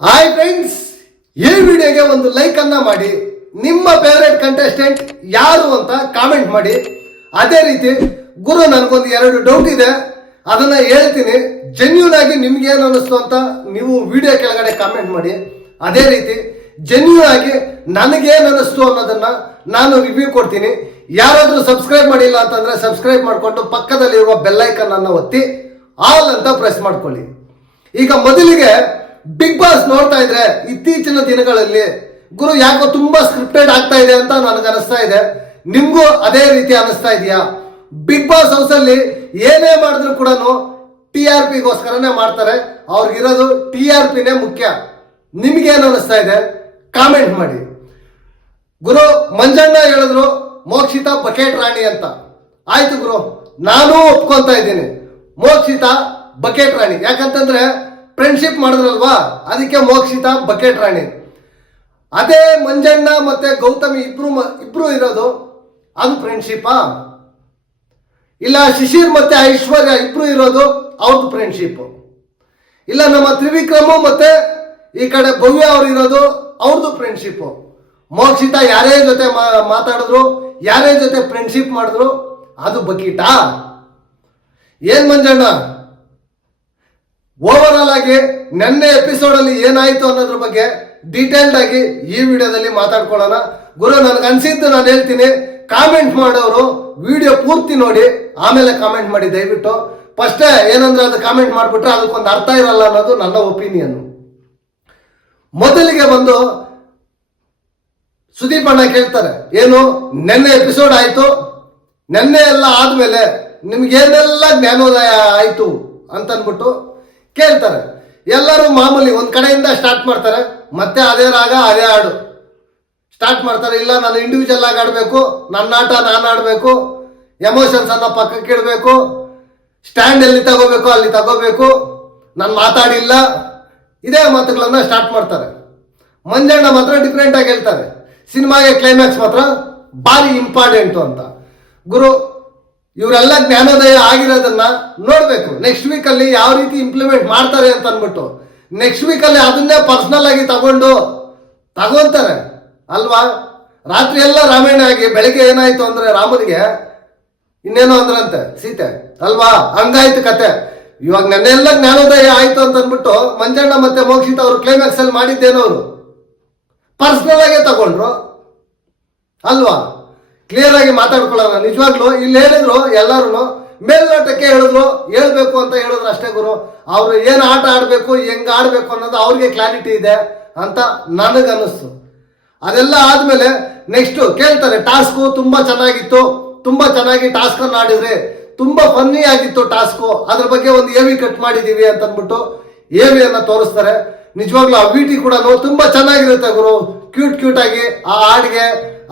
Hi friends, ಈ ವಿಡಿಯೋಗೆ ಒಂದು ಲೈಕ್ ಅನ್ನ ಮಾಡಿ, ನಿಮ್ಮ ಫೇವರೇಟ್ ಕಂಟೆಸ್ಟೆಂಟ್ ಯಾರು ಅಂತ ಕಾಮೆಂಟ್ ಮಾಡಿ. ಅದೇ ರೀತಿ ಗುರು, ನನಗೊಂದು 2 ಡೌಟ್ ಇದೆ, ಅದನ್ನ ಹೇಳ್ತೀನಿ. ಜೆನ್ಯೂನ್ ಆಗಿ ನಿಮ್ಗೆ ಏನು ಅನ್ನಿಸ್ತು ಅಂತ ನೀವು ವಿಡಿಯೋ ಕೆಳಗಡೆ ಕಾಮೆಂಟ್ ಮಾಡಿ. ಅದೇ ರೀತಿ ಜೆನ್ಯೂನ್ ಆಗಿ ನನಗೇನು ಅನ್ನಿಸ್ತು ಅನ್ನೋದನ್ನ ನಾನು ರಿವ್ಯೂ ಕೊಡ್ತೀನಿ. ಯಾರಾದ್ರೂ ಸಬ್ಸ್ಕ್ರೈಬ್ ಮಾಡಿಲ್ಲ ಅಂತಂದ್ರೆ ಸಬ್ಸ್ಕ್ರೈಬ್ ಮಾಡಿಕೊಂಡು ಪಕ್ಕದಲ್ಲಿರುವ ಬೆಲ್ ಐಕನ್ ಅನ್ನ ಒತ್ತಿ ಆಲ್ ಅಂತ ಪ್ರೆಸ್ ಮಾಡ್ಕೊಳ್ಳಿ. ಈಗ ಮೊದಲಿಗೆ ಬಿಗ್ ಬಾಸ್ ನೋಡ್ತಾ ಇದ್ರೆ ಇತ್ತೀಚಿನ ದಿನಗಳಲ್ಲಿ ಗುರು ಯಾಕೋ ತುಂಬಾ ಸ್ಕ್ರಿಪ್ಟೆಡ್ ಆಗ್ತಾ ಇದೆ ಅಂತ ನನಗೆ ಅನಿಸ್ತಾ ಇದೆ. ನಿಮ್ಗೂ ಅದೇ ರೀತಿ ಅನಿಸ್ತಾ ಇದೆಯಾ? ಬಿಗ್ ಬಾಸ್ ಹೌಸ್ ಅಲ್ಲಿ ಏನೇ ಮಾಡಿದ್ರು ಕೂಡ TRP ಗೋಸ್ಕರನೇ ಮಾಡ್ತಾರೆ. ಅವ್ರಿಗಿರೋದು TRPನೇ ಮುಖ್ಯ. ನಿಮ್ಗೇನು ಅನಿಸ್ತಾ ಇದೆ ಕಾಮೆಂಟ್ ಮಾಡಿ. ಗುರು, ಮಂಜಣ್ಣ ಹೇಳಿದ್ರು ಮೋಕ್ಷಿತಾ ಬಕೆಟ್ ರಾಣಿ ಅಂತ. ಆಯ್ತು ಗುರು, ನಾನು ಒಪ್ಕೊಂತ ಇದ್ದೀನಿ, ಮೋಕ್ಷಿತಾ ಬಕೆಟ್ ರಾಣಿ. ಯಾಕಂತಂದ್ರೆ ಫ್ರೆಂಡ್ಶಿಪ್ ಮಾಡಿದ್ರಲ್ವಾ, ಅದಕ್ಕೆ ಮೋಕ್ಷಿತಾ ಬಕೆಟ್ ರಾಣಿ. ಅದೇ ಮಂಜಣ್ಣ ಮತ್ತೆ ಗೌತಮಿ ಇಬ್ರು ಇರೋದು, ಅದು ಫ್ರೆಂಡ್ಶಿಪ್ಪಾ? ಇಲ್ಲ ಶಿಶಿರ್ ಮತ್ತೆ ಐಶ್ವರ್ಯ ಇಬ್ರು ಇರೋದು, ಅವ್ರದ್ದು ಫ್ರೆಂಡ್ಶಿಪ್? ಇಲ್ಲ ನಮ್ಮ ತ್ರಿವಿಕ್ರಮ ಮತ್ತೆ ಈ ಕಡೆ ಭವ್ಯ ಅವ್ರು ಇರೋದು, ಅವ್ರದ್ದು ಫ್ರೆಂಡ್ಶಿಪ್? ಮೋಕ್ಷಿತಾ ಯಾರೇ ಜೊತೆ ಮಾತಾಡಿದ್ರು, ಯಾರೇ ಜೊತೆ ಫ್ರೆಂಡ್ಶಿಪ್ ಮಾಡಿದ್ರು, ಅದು ಬಕೀಟಾ? ಏನ್ ಮಂಜಣ್ಣ, ಓವರ್ ಆಲ್ ಆಗಿ ನೆನ್ನೆ ಎಪಿಸೋಡ್ ಅಲ್ಲಿ ಏನಾಯ್ತು ಅನ್ನೋದ್ರ ಬಗ್ಗೆ ಡೀಟೇಲ್ಡ್ ಆಗಿ ಈ ವಿಡಿಯೋದಲ್ಲಿ ಮಾತಾಡ್ಕೊಳ್ಳೋಣ. ಗುರು, ನನಗೆ ಅನ್ಸಿದ್ದು ನಾನು ಹೇಳ್ತೀನಿ. ಕಾಮೆಂಟ್ ಮಾಡೋರು ವಿಡಿಯೋ ಪೂರ್ತಿ ನೋಡಿ ಆಮೇಲೆ ಕಾಮೆಂಟ್ ಮಾಡಿ ದಯವಿಟ್ಟು. ಫಸ್ಟೇ ಏನಂದ್ರೆ ಅದು ಕಾಮೆಂಟ್ ಮಾಡಿಬಿಟ್ರೆ ಅದಕ್ಕೊಂದು ಅರ್ಥ ಇರಲ್ಲ ಅನ್ನೋದು ನನ್ನ ಒಪಿನಿಯನ್. ಮೊದಲಿಗೆ ಬಂದು ಸುದೀಪ್ ಅಣ್ಣ ಕೇಳ್ತಾರೆ, ಏನು ನೆನ್ನೆ ಎಪಿಸೋಡ್ ಆಯ್ತು, ನೆನ್ನೆ ಎಲ್ಲ ಆದ್ಮೇಲೆ ನಿಮ್ಗೇನೆಲ್ಲ ಜ್ಞಾನೋದಯ ಆಯ್ತು ಅಂತನ್ಬಿಟ್ಟು ಕೇಳ್ತಾರೆ. ಎಲ್ಲರೂ ಮಾಮೂಲಿ ಒಂದ್ ಕಡೆಯಿಂದ ಸ್ಟಾರ್ಟ್ ಮಾಡ್ತಾರೆ, ಮತ್ತೆ ಅದೇ ರಾಗ ಅದೇ ಹಾಡು ಸ್ಟಾರ್ಟ್ ಮಾಡ್ತಾರೆ. ಇಲ್ಲ ನಾನು ಇಂಡಿವಿಜುವಲ್ ಆಗಿ ಆಡ್ಬೇಕು, ನನ್ನ ಆಟ ನಾನು ಆಡ್ಬೇಕು, ಎಮೋಷನ್ಸ್ ಅನ್ನ ಪಕ್ಕಕ್ಕೆ ಇಡಬೇಕು, ಸ್ಟ್ಯಾಂಡ್ ಎಲ್ಲಿ ತಗೋಬೇಕು ಅಲ್ಲಿ ತಗೋಬೇಕು, ನಾನು ಮಾತಾಡಿಲ್ಲ, ಇದೇ ಮಾತುಗಳನ್ನ ಸ್ಟಾರ್ಟ್ ಮಾಡ್ತಾರೆ. ಮಂಜಣ್ಣ ಮಾತ್ರ ಡಿಫ್ರೆಂಟ್ ಆಗಿ ಹೇಳ್ತಾರೆ, ಸಿನಿಮಾಗೆ ಕ್ಲೈಮ್ಯಾಕ್ಸ್ ಮಾತ್ರ ಭಾರಿ ಇಂಪಾರ್ಟೆಂಟು ಅಂತ. ಗುರು, ಇವರೆಲ್ಲ ಜ್ಞಾನೋದಯ ಆಗಿರೋದನ್ನ ನೋಡ್ಬೇಕು. ನೆಕ್ಸ್ಟ್ ವೀಕ್ ಅಲ್ಲಿ ಯಾವ ರೀತಿ ಇಂಪ್ಲಿಮೆಂಟ್ ಮಾಡ್ತಾರೆ ಅಂತ ಅನ್ಬಿಟ್ಟು ನೆಕ್ಸ್ಟ್ ವೀಕ್ ಅಲ್ಲಿ ಅದನ್ನೇ ಪರ್ಸನಲ್ ಆಗಿ ತಗೊಂತಾರೆ ಅಲ್ವಾ? ರಾತ್ರಿ ಎಲ್ಲ ರಾಮಾಯಣ ಆಗಿ ಬೆಳಿಗ್ಗೆ ಏನಾಯ್ತು ಅಂದ್ರೆ ರಾಮನಿಗೆ ಇನ್ನೇನೋ ಅಂದ್ರಂತೆ ಸೀತೆ ಅಲ್ವಾ, ಹಂಗಾಯ್ತು ಕತೆ. ಇವಾಗ ನೆನ್ನೆಲ್ಲ ಜ್ಞಾನೋದಯ ಆಯ್ತು ಅಂತ ಅನ್ಬಿಟ್ಟು ಮಂಜಣ್ಣ ಮತ್ತೆ ಮೋಕ್ಷಿತ ಅವರು ಕ್ಲೈಮ್ಯಾಕ್ಸ್ ಅಲ್ಲಿ ಮಾಡಿದ್ದೇನವರು ಪರ್ಸನಲ್ ಆಗೇ ತಗೊಂಡ್ರು ಅಲ್ವಾ? ಕ್ಲಿಯರ್ ಆಗಿ ಮಾತಾಡ್ಕೊಳ್ಳೋಣ. ನಿಜವಾಗ್ಲು ಇಲ್ಲಿ ಹೇಳಿದ್ರು, ಎಲ್ಲರೂ ಮೇಲ್ನೋಟಕ್ಕೆ ಹೇಳಿದ್ರು, ಹೇಳ್ಬೇಕು ಅಂತ ಹೇಳಿದ್ರು ಅಷ್ಟೇ ಗುರು. ಅವ್ರು ಏನ್ ಆಟ ಆಡ್ಬೇಕು, ಹೆಂಗ್ ಆಡ್ಬೇಕು ಅನ್ನೋದು ಅವ್ರಿಗೆ ಕ್ಲಾರಿಟಿ ಇದೆ ಅಂತ ನನಗನ್ನಿಸ್ತು. ಅದೆಲ್ಲ ಆದ್ಮೇಲೆ ನೆಕ್ಸ್ಟ್ ಕೇಳ್ತಾರೆ, ಟಾಸ್ಕು ತುಂಬಾ ಚೆನ್ನಾಗಿತ್ತು, ತುಂಬಾ ಚೆನ್ನಾಗಿ ಟಾಸ್ಕ್ ಅನ್ನು ಆಡಿದ್ರೆ, ತುಂಬಾ ಫನ್ನಿ ಆಗಿತ್ತು ಟಾಸ್ಕು, ಅದ್ರ ಬಗ್ಗೆ ಒಂದು AV ಕಟ್ ಮಾಡಿದೀವಿ ಅಂತ ಅಂದ್ಬಿಟ್ಟು AV ಅನ್ನ ತೋರಿಸ್ತಾರೆ. ನಿಜವಾಗ್ಲೂ ಆ VT ಕೂಡ ತುಂಬಾ ಚೆನ್ನಾಗಿರುತ್ತೆ ಗುರು. ಕ್ಯೂಟ್ ಆಗಿ ಆ ಹಾಡಿಗೆ,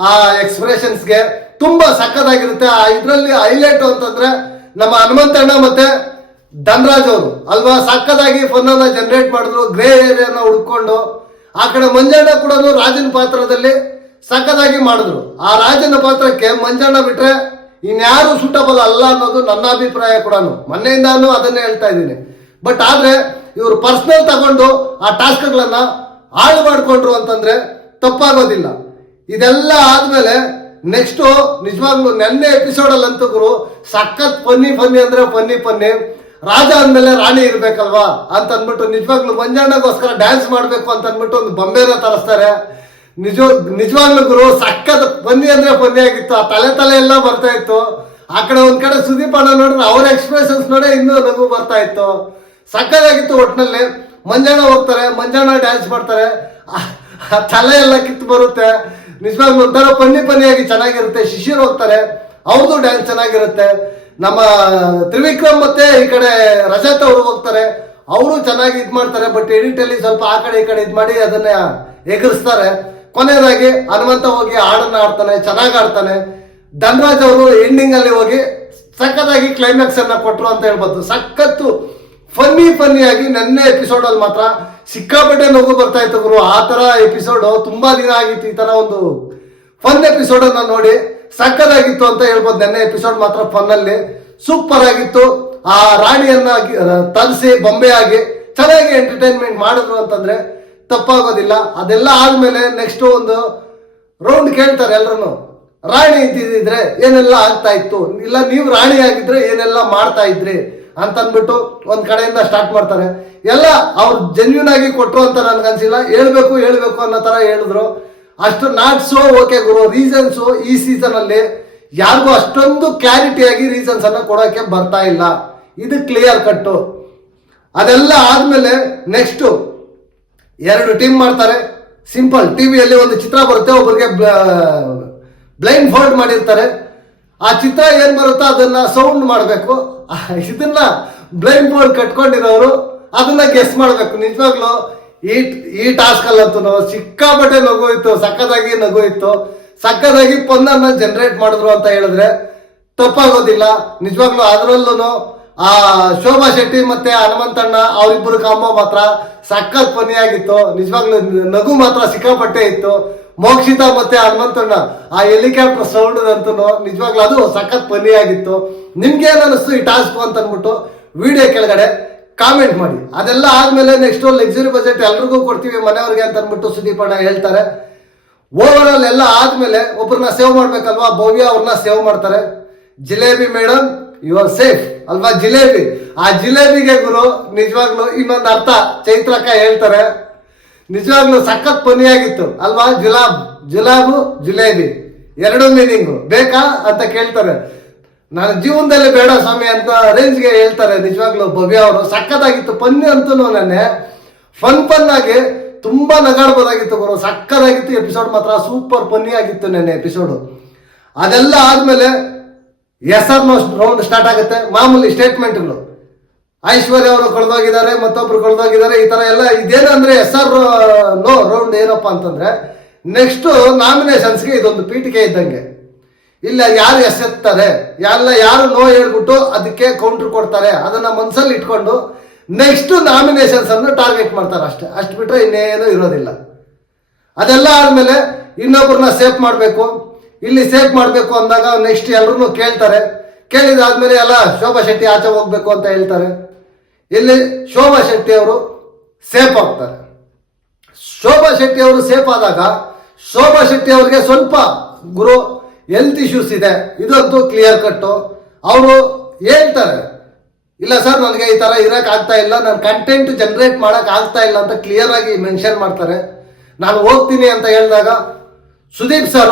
ಆ ಎಕ್ಸ್ಪ್ರೆಷನ್ಸ್ಗೆ ತುಂಬಾ ಸಕ್ಕತ್ತಾಗಿರುತ್ತೆ. ಆ ಇದ್ರಲ್ಲಿ ಹೈಲೈಟ್ ಅಂತಂದ್ರೆ ನಮ್ಮ ಹನುಮಂತಣ್ಣ ಮತ್ತೆ ಧನರಾಜ್ ಅವರು ಅಲ್ವಾ, ಸಕ್ಕತ್ತಾಗಿ ಫನ್ ಅನ್ನ ಜನರೇಟ್ ಮಾಡಿದ್ರು, ಗ್ರೇ ಏರಿಯಾನ ಹುಡ್ಕೊಂಡು. ಆ ಕಡೆ ಮಂಜಣ್ಣ ಕೂಡ ರಾಜನ ಪಾತ್ರದಲ್ಲಿ ಸಕ್ಕತ್ತಾಗಿ ಮಾಡಿದ್ರು. ಆ ರಾಜನ ಪಾತ್ರಕ್ಕೆ ಮಂಜಣ್ಣ ಬಿಟ್ರೆ ಇನ್ಯಾರು ಸೂಟಬಲ್ ಅಲ್ಲ ಅನ್ನೋದು ನನ್ನ ಅಭಿಪ್ರಾಯ ಕೂಡ. ಮೊನ್ನೆಯಿಂದಾನು ಅದನ್ನೇ ಹೇಳ್ತಾ ಇದ್ದೀನಿ. ಬಟ್ ಆದ್ರೆ ಇವರು ಪರ್ಸನಲ್ ತಗೊಂಡು ಆ ಟಾಸ್ಕ್ಗಳನ್ನ ಹಾಳು ಮಾಡ್ಕೊಂಡ್ರು ಅಂತಂದ್ರೆ ತಪ್ಪಾಗೋದಿಲ್ಲ. ಇದೆಲ್ಲ ಆದ್ಮೇಲೆ ನೆಕ್ಸ್ಟ್ ನಿಜವಾಗ್ಲೂ ನೆನ್ನೆ ಎಪಿಸೋಡ್ ಅಲ್ಲಿ ಅಂತೂ ಗುರು ಸಖತ್ ಫನ್ನಿ ಅಂದ್ರೆ ಫನ್ನಿ. ರಾಜ ಅಂದ್ಮೇಲೆ ರಾಣಿ ಇರ್ಬೇಕಲ್ವಾ ಅಂತ ಅಂದ್ಬಿಟ್ಟು ನಿಜವಾಗ್ಲೂ ಮಂಜಣ್ಣಗೋಸ್ಕರ ಡ್ಯಾನ್ಸ್ ಮಾಡ್ಬೇಕು ಅಂತ ಅಂದ್ಬಿಟ್ಟು ಒಂದು ಬೊಂಬೆನ ತರಿಸ್ತಾರೆ. ನಿಜವಾಗ್ಲೂ ಗುರು ಸಖತ್ ಫನ್ನಿ ಅಂದ್ರೆ ಫನ್ನಿ ಆಗಿತ್ತು. ಆ ತಲೆ ಎಲ್ಲ ಬರ್ತಾ ಇತ್ತು. ಆ ಕಡೆ ಒಂದ್ ಕಡೆ ಸುದೀಪ್ ಅಣ್ಣ ನೋಡಿದ್ರೆ ಅವ್ರ ಎಕ್ಸ್ಪ್ರೆಷನ್ಸ್ ನೋಡೇ ಇನ್ನೂ ನಗು ಬರ್ತಾ ಇತ್ತು. ಸಕ್ಕದಾಗಿತ್ತು. ಒಟ್ಟಿನಲ್ಲಿ ಮಂಜಣ್ಣ ಹೋಗ್ತಾರೆ, ಮಂಜಣ್ಣ ಡ್ಯಾನ್ಸ್ ಮಾಡ್ತಾರೆ, ಆ ತಲೆ ಎಲ್ಲ ಕಿತ್ತು ಬರುತ್ತೆ. ನಿಜವಾಗ್ಲೂ ಒಂಥರ ಫನ್ನಿಯಾಗಿ ಚೆನ್ನಾಗಿರುತ್ತೆ. ಶಿಶಿರ್ ಹೋಗ್ತಾರೆ, ಅವ್ರದ್ದು ಡ್ಯಾನ್ಸ್ ಚೆನ್ನಾಗಿರುತ್ತೆ. ನಮ್ಮ ತ್ರಿವಿಕ್ರಮ್ ಮತ್ತೆ ಈ ಕಡೆ ರಜತ್ ಅವರು ಹೋಗ್ತಾರೆ, ಅವರು ಚೆನ್ನಾಗಿ ಇದ್ ಮಾಡ್ತಾರೆ. ಬಟ್ ಎಡಿಟ್ ಅಲ್ಲಿ ಸ್ವಲ್ಪ ಆ ಕಡೆ ಈ ಕಡೆ ಇದ್ ಮಾಡಿ ಅದನ್ನ ಎಗರಿಸ್ತಾರೆ. ಕೊನೆಯದಾಗಿ ಹನುಮಂತ ಹೋಗಿ ಹಾಡನ್ನ ಆಡ್ತಾನೆ, ಚೆನ್ನಾಗಿ ಆಡ್ತಾನೆ. ಧನರಾಜ್ ಅವರು ಎಂಡಿಂಗ್ ಅಲ್ಲಿ ಹೋಗಿ ಸಖತ್ತಾಗಿ ಕ್ಲೈಮ್ಯಾಕ್ಸ್ ಅನ್ನ ಕೊಟ್ರು ಅಂತ ಹೇಳ್ಬೋದು. ಸಖತ್ತು ಫನ್ನಿ ಆಗಿ ನೆನ್ನೆ ಎಪಿಸೋಡ್ ಅಲ್ಲಿ ಮಾತ್ರ ಸಿಕ್ಕಾಪಟ್ಟೆ ನಗು ಬರ್ತಾ ಇತ್ತು ಗುರು. ಆ ತರ ಎಪಿಸೋಡ್ ತುಂಬಾ ದಿನ ಆಗಿತ್ತು. ಈ ತರ ಒಂದು ಫನ್ ಎಪಿಸೋಡ್ ಅನ್ನ ನೋಡಿ ಸಕ್ಕದಾಗಿತ್ತು ಅಂತ ಹೇಳ್ಬೋದು. ನೆನ್ನೆ ಎಪಿಸೋಡ್ ಮಾತ್ರ ಫನ್ ಅಲ್ಲಿ ಸೂಪರ್ ಆಗಿತ್ತು. ಆ ರಾಣಿಯನ್ನ ತರಿಸಿ ಬೊಂಬೆ ಆಗಿ ಚೆನ್ನಾಗಿ ಎಂಟರ್ಟೈನ್ಮೆಂಟ್ ಮಾಡಿದ್ರು ಅಂತಂದ್ರೆ ತಪ್ಪಾಗೋದಿಲ್ಲ. ಅದೆಲ್ಲ ಆದ್ಮೇಲೆ ನೆಕ್ಸ್ಟ್ ಒಂದು ರೌಂಡ್ ಕೇಳ್ತಾರೆ ಎಲ್ರು, ರಾಣಿ ಇದ್ದಿದ್ರೆ ಏನೆಲ್ಲ ಆಗ್ತಾ ಇತ್ತು, ಇಲ್ಲ ನೀವು ರಾಣಿ ಆಗಿದ್ರೆ ಏನೆಲ್ಲ ಮಾಡ್ತಾ ಇದ್ರಿ ಅಂತಂದ್ಬಿಟ್ಟು ಒಂದ್ ಕಡೆಯಿಂದ ಸ್ಟಾರ್ಟ್ ಮಾಡ್ತಾರೆ. ಎಲ್ಲ ಅವ್ರು ಜೆನ್ಯೂನ್ ಆಗಿ ಕೊಟ್ರು ಅಂತ ನನ್ಗನ್ಸಿಲ್ಲ, ಹೇಳ್ಬೇಕು ಅನ್ನೋ ತರ ಹೇಳಿದ್ರು. ಅಷ್ಟು not so okay Guru. Reasons ಈ ಸೀಸನ್ ಅಲ್ಲಿ ಯಾರಿಗೂ ಅಷ್ಟೊಂದು ಕ್ಲಾರಿಟಿಯಾಗಿ ರೀಸನ್ಸ್ ಅನ್ನ ಕೊಡೋಕೆ ಬರ್ತಾ ಇಲ್ಲ. ಇದು ಕ್ಲಿಯರ್ ಕಟ್ಟು. ಅದೆಲ್ಲ ಆದ್ಮೇಲೆ ನೆಕ್ಸ್ಟ್ 2 ಟೀಮ್ ಮಾಡ್ತಾರೆ. ಸಿಂಪಲ್, ಟಿವಿಯಲ್ಲಿ ಒಂದು ಚಿತ್ರ ಬರುತ್ತೆ, ಒಬ್ಬರಿಗೆ ಬ್ಲೈಂಡ್ ಫೋಲ್ಡ್ ಮಾಡಿರ್ತಾರೆ. ಆ ಚಿತ್ರ ಏನ್ ಬರುತ್ತೋ ಅದನ್ನ ಸೌಂಡ್ ಮಾಡಬೇಕು. ಇದನ್ನ ಬ್ಲೈಂಡ್ ಫೋಲ್ಡ್ ಕಟ್ಕೊಂಡಿರೋರು ಅದನ್ನ ಗೆಸ್ ಮಾಡ್ಬೇಕು. ನಿಜವಾಗ್ಲು ಈ ಟಾಸ್ಕ್ ಅಲ್ಲಂತೂ ಸಿಕ್ಕಾಪಟ್ಟೆ ನಗು ಇತ್ತು, ಸಕ್ಕದಾಗಿ ಪೊಂದನ್ನ ಜನರೇಟ್ ಮಾಡಿದ್ರು ಅಂತ ಹೇಳಿದ್ರೆ ತಪ್ಪಾಗೋದಿಲ್ಲ. ನಿಜವಾಗ್ಲು ಅದರಲ್ಲೂ ಆ ಶೋಭಾ ಶೆಟ್ಟಿ ಮತ್ತೆ ಹನುಮಂತಣ್ಣ ಅವರಿಬ್ಬರು ಕಾಂಬೋ ಮಾತ್ರ ಸಖತ್ ಫನಿ ಆಗಿತ್ತು. ನಿಜವಾಗ್ಲು ನಗು ಮಾತ್ರ ಸಿಕ್ಕಾಪಟ್ಟೆ ಇತ್ತು. ಮೋಕ್ಷಿತಾ ಮತ್ತೆ ಹನುಮಂತಣ್ಣ ಆ ಹೆಲಿಕಾಪ್ಟರ್ ಸೌಂಡ್ ಅಂತೂ ನಿಜವಾಗ್ಲೂ ಅದು ಸಖತ್ ಫನಿ ಆಗಿತ್ತು. ನಿಮ್ಗೆ ಏನ್ ಅನಿಸ್ತು ಈ ಟಾಸ್ಕ್ ಅಂತ ಅಂದ್ಬಿಟ್ಟು ವಿಡಿಯೋ ಕೆಳಗಡೆ ಕಾಮೆಂಟ್ ಮಾಡಿ. ಅದೆಲ್ಲ ಆದ್ಮೇಲೆ ನೆಕ್ಸ್ಟ್ ಲಕ್ಸುರಿ ಬಜೆಟ್ ಎಲ್ರಿಗೂ ಕೊಡ್ತೀವಿ ಮನೆಯವ್ರಿಗೆ ಅಂತ ಅಂದ್ಬಿಟ್ಟು ಸುದೀಪ್ ಅಣ್ಣ ಹೇಳ್ತಾರೆ. ಓವರ್ ಆಲ್ ಎಲ್ಲ ಆದ್ಮೇಲೆ ಒಬ್ಬರನ್ನ ಸೇವ್ ಮಾಡ್ಬೇಕಲ್ವಾ, ಭವ್ಯ ಅವ್ರನ್ನ ಸೇವ್ ಮಾಡ್ತಾರೆ. Jalebi madam you are safe ಅಲ್ವಾ, ಜಿಲೇಬಿ. ಆ ಜಿಲೇಬಿಗೆ ಗುರು ನಿಜವಾಗ್ಲು ಇನ್ನೊಂದು ಅರ್ಥ ಚೈತ್ರಕ್ಕ ಹೇಳ್ತಾರೆ. ನಿಜವಾಗ್ಲು ಸಖತ್ ಪನಿಯಾಗಿತ್ತು ಅಲ್ವಾ. ಜುಲಾಬು ಜಿಲೇಬಿ 2 ಮೀನಿಂಗು ಬೇಕಾ ಅಂತ ಕೇಳ್ತಾರೆ. ನಾನು ಜೀವನದಲ್ಲಿ ಬೇಡ ಸ್ವಾಮಿ ಅಂತ ರೇಂಜ್ಗೆ ಹೇಳ್ತಾರೆ. ನಿಜವಾಗ್ಲು ಭವ್ಯ ಅವರು ಸಖತ್ತಾಗಿತ್ತು. ಪನ್ನಿ ಅಂತೂ ನೆನ್ನೆ ಫನ್ ಆಗಿ ತುಂಬಾ ನಗಾಡ್ಬೋದಾಗಿತ್ತು ಗುರು. ಸಕ್ಕದಾಗಿತ್ತು ಎಪಿಸೋಡ್ ಮಾತ್ರ, ಸೂಪರ್ ಫನ್ನಿ ಆಗಿತ್ತು ನೆನ್ನೆ ಎಪಿಸೋಡು. ಅದೆಲ್ಲ ಆದ್ಮೇಲೆ SR ರೌಂಡ್ ಸ್ಟಾರ್ಟ್ ಆಗುತ್ತೆ. ಮಾಮೂಲಿ ಸ್ಟೇಟ್ಮೆಂಟ್ಗಳು, ಐಶ್ವರ್ಯ ಅವರು ಕಳೆದೋಗಿದ್ದಾರೆ, ಮತ್ತೊಬ್ರು ಕಳೆದೋಗಿದ್ದಾರೆ, ಈ ತರ ಎಲ್ಲ. ಇದೇನಂದ್ರೆ SR ನೋ ರೌಂಡ್ ಏನಪ್ಪಾ ಅಂತಂದ್ರೆ ನೆಕ್ಸ್ಟ್ ನಾಮಿನೇಷನ್ಸ್ಗೆ ಇದೊಂದು ಪೀಠಿಕೆ ಇದ್ದಂಗೆ. ಇಲ್ಲ ಯಾರು ಎತ್ತಾರೆ, ಯಾರು ನೋ ಹೇಳ್ಬಿಟ್ಟು ಅದಕ್ಕೆ ಕೌಂಟರ್ ಕೊಡ್ತಾರೆ, ಅದನ್ನ ಮನ್ಸಲ್ಲಿ ಇಟ್ಕೊಂಡು ನೆಕ್ಸ್ಟ್ ನಾಮಿನೇಷನ್ಸ್ ಅನ್ನು ಟಾರ್ಗೆಟ್ ಮಾಡ್ತಾರೆ. ಅಷ್ಟು ಬಿಟ್ರೆ ಇನ್ನೇನು ಇರೋದಿಲ್ಲ. ಅದೆಲ್ಲ ಆದ್ಮೇಲೆ ಇನ್ನೊಬ್ಬರನ್ನ ಸೇಫ್ ಮಾಡಬೇಕು. ಇಲ್ಲಿ ಸೇಫ್ ಮಾಡಬೇಕು ಅಂದಾಗ ನೆಕ್ಸ್ಟ್ ಎಲ್ರು ಕೇಳ್ತಾರೆ. ಕೇಳಿದಾದ್ಮೇಲೆ ಎಲ್ಲ ಶೋಭಾ ಶೆಟ್ಟಿ ಆಚೆ ಹೋಗ್ಬೇಕು ಅಂತ ಹೇಳ್ತಾರೆ. ಇಲ್ಲಿ ಶೋಭಾ ಶೆಟ್ಟಿ ಅವರು ಸೇಫ್ ಆಗ್ತಾರೆ. ಶೋಭಾ ಶೆಟ್ಟಿ ಅವರು ಸೇಫ್ ಆದಾಗ ಶೋಭಾ ಶೆಟ್ಟಿ ಅವ್ರಿಗೆ ಸ್ವಲ್ಪ ಗುರು ಹೆಲ್ತ್ ಇಶ್ಯೂಸ್ ಇದೆ, ಇದಂತೂ ಕ್ಲಿಯರ್ ಕಟ್ಟು. ಅವರು ಹೇಳ್ತಾರೆ, ಇಲ್ಲ ಸರ್ ನನಗೆ ಈ ತರ ಇರಕ್ ಆಗ್ತಾ ಇಲ್ಲ, ನಾನು ಕಂಟೆಂಟ್ ಜನರೇಟ್ ಮಾಡಕ್ ಆಗ್ತಾ ಇಲ್ಲ ಅಂತ ಕ್ಲಿಯರ್ ಆಗಿ ಮೆನ್ಷನ್ ಮಾಡ್ತಾರೆ. ನಾನು ಹೋಗ್ತೀನಿ ಅಂತ ಹೇಳಿದಾಗ ಸುದೀಪ್ ಸರ್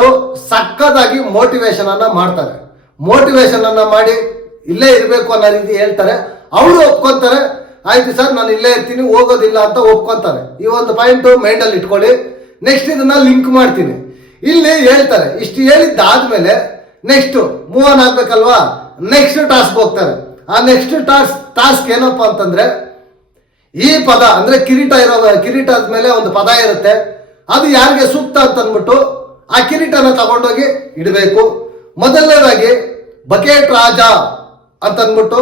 ಸಕ್ಕದಾಗಿ ಮೋಟಿವೇಶನ್ ಅನ್ನ ಮಾಡ್ತಾರೆ. ಮೋಟಿವೇಶನ್ ಅನ್ನ ಮಾಡಿ ಇಲ್ಲೇ ಇರಬೇಕು ಅನ್ನೋ ರೀತಿ ಹೇಳ್ತಾರೆ. ಅವರು ಒಪ್ಕೊಂತಾರೆ, ಆಯ್ತು ಸರ್ ನಾನು ಇಲ್ಲೇ ಇರ್ತೀನಿ, ಹೋಗೋದಿಲ್ಲ ಅಂತ ಒಪ್ಕೊಂತಾರೆ. ಈ ಒಂದು ಪಾಯಿಂಟ್ ಮೈಂಡ್ ಅಲ್ಲಿ ಇಟ್ಕೊಳ್ಳಿ. ನೆಕ್ಸ್ಟ್ ಇದನ್ನ ಲಿಂಕ್ ಮಾಡ್ತೀನಿ. ಇಲ್ಲಿ ಹೇಳ್ತಾರೆ, ಇಷ್ಟು ಹೇಳಿದ್ದಾದ್ಮೇಲೆ ನೆಕ್ಸ್ಟ್ ಮೂವ್ ಆನ್ ಆಗ್ಬೇಕಲ್ವಾ, ನೆಕ್ಸ್ಟ್ ಟಾಸ್ಕ್ ಹೋಗ್ತಾರೆ. ಆ ನೆಕ್ಸ್ಟ್ ಟಾಸ್ಕ್ ಏನಪ್ಪಾ ಅಂತಂದ್ರೆ ಈ ಪದ ಅಂದ್ರೆ ಕಿರೀಟದ ಮೇಲೆ ಒಂದು ಪದ ಇರುತ್ತೆ. ಅದು ಯಾರಿಗೆ ಸೂಕ್ತ ಅಂತ ಅಂದ್ಬಿಟ್ಟು ಆ ಕಿರೀಟನ ತಗೊಂಡೋಗಿ ಇಡಬೇಕು. ಮೊದಲನೇದಾಗಿ ಬಕೆಟ್ ರಾಜ ಅಂತಂದ್ಬಿಟ್ಟು